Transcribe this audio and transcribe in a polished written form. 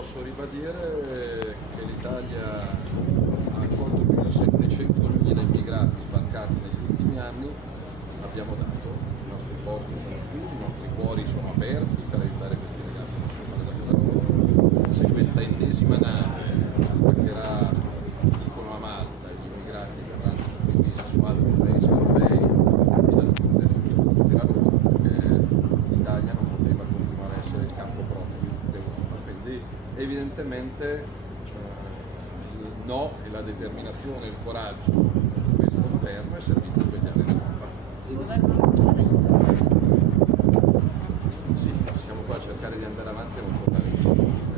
posso ribadire che l'Italia ha accolto più di 700.000 immigrati sbarcati negli ultimi anni. Abbiamo dato, i nostri porti sono chiusi, i nostri cuori sono aperti per aiutare questi ragazzi a tornare da casa loro. Se questa ennesima nave attraccherà, dicono a Malta, gli immigrati verranno suddivisi su altri paesi europei, finalmente era l'ora, perché l'Italia non poteva continuare a essere il campo profughi d'Europa. Quindi evidentemente il no e la determinazione e il coraggio di questo governo è servito a svegliare l'Europa. Il governo nazionale? Sì, siamo qua a cercare di andare avanti e non tornare indietro.